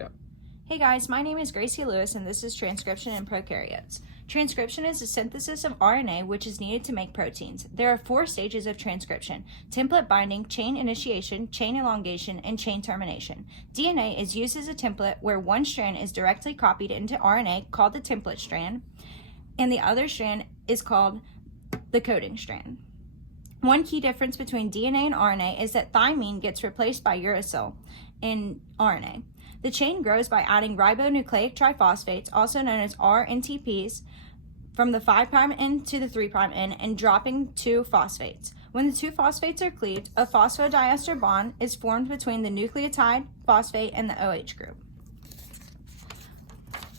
Go. Hey guys, my name is Gracie Lewis and this is Transcription in Prokaryotes. Transcription is the synthesis of RNA which is needed to make proteins. There are 4 stages of transcription: template binding, chain initiation, chain elongation, and chain termination. DNA is used as a template where one strand is directly copied into RNA called the template strand, and the other strand is called the coding strand. One key difference between DNA and RNA is that thymine gets replaced by uracil in RNA. The chain grows by adding ribonucleic triphosphates, also known as R-NTPs, from the 5' end to the 3' end and dropping 2 phosphates. When the 2 phosphates are cleaved, a phosphodiester bond is formed between the nucleotide, phosphate, and the OH group.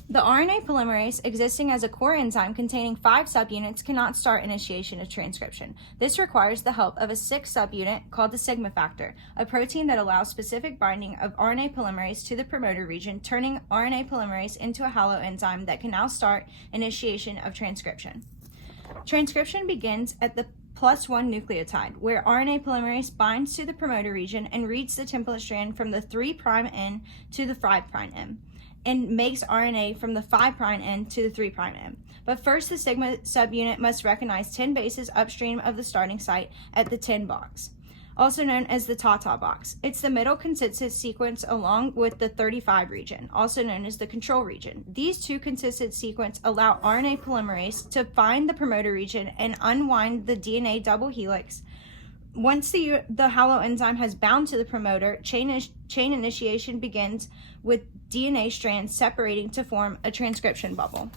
The RNA polymerase, existing as a core enzyme containing 5 subunits, cannot start initiation of transcription. This requires the help of a 6th subunit called the sigma factor, a protein that allows specific binding of RNA polymerase to the promoter region, turning RNA polymerase into a haloenzyme that can now start initiation of transcription. Transcription begins at the +1 nucleotide, where RNA polymerase binds to the promoter region and reads the template strand from the 3' end to the 5' end, and makes RNA from the 5' end to the 3' end. But first, the sigma subunit must recognize 10 bases upstream of the starting site at the 10 box, also known as the TATA box. It's the middle consistent sequence along with the 35 region, also known as the control region. These 2 consistent sequences allow RNA polymerase to find the promoter region and unwind the DNA double helix. Once the haloenzyme has bound to the promoter, chain initiation begins with DNA strands separating to form a transcription bubble.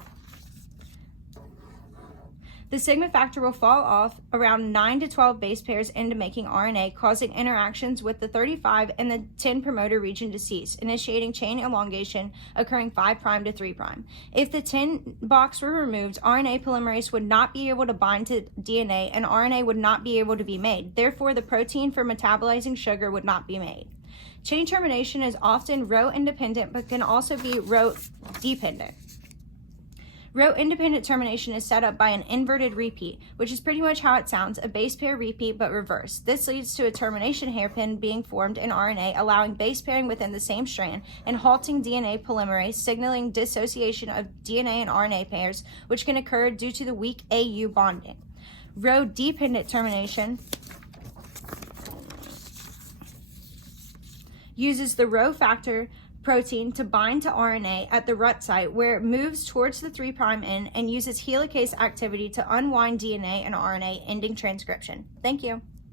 The sigma factor will fall off around 9 to 12 base pairs into making RNA, causing interactions with the 35 and the 10 promoter region to cease, initiating chain elongation occurring 5' to 3'. If the 10 box were removed, RNA polymerase would not be able to bind to DNA and RNA would not be able to be made. Therefore, the protein for metabolizing sugar would not be made. Chain termination is often row-independent but can also be row-dependent. Row-independent termination is set up by an inverted repeat, which is pretty much how it sounds, a base pair repeat but reverse. This leads to a termination hairpin being formed in RNA, allowing base pairing within the same strand and halting DNA polymerase, signaling dissociation of DNA and RNA pairs, which can occur due to the weak AU bonding. Row-dependent termination uses the Rho factor protein to bind to RNA at the RUT site, where it moves towards the 3' end and uses helicase activity to unwind DNA and RNA, ending transcription. Thank you.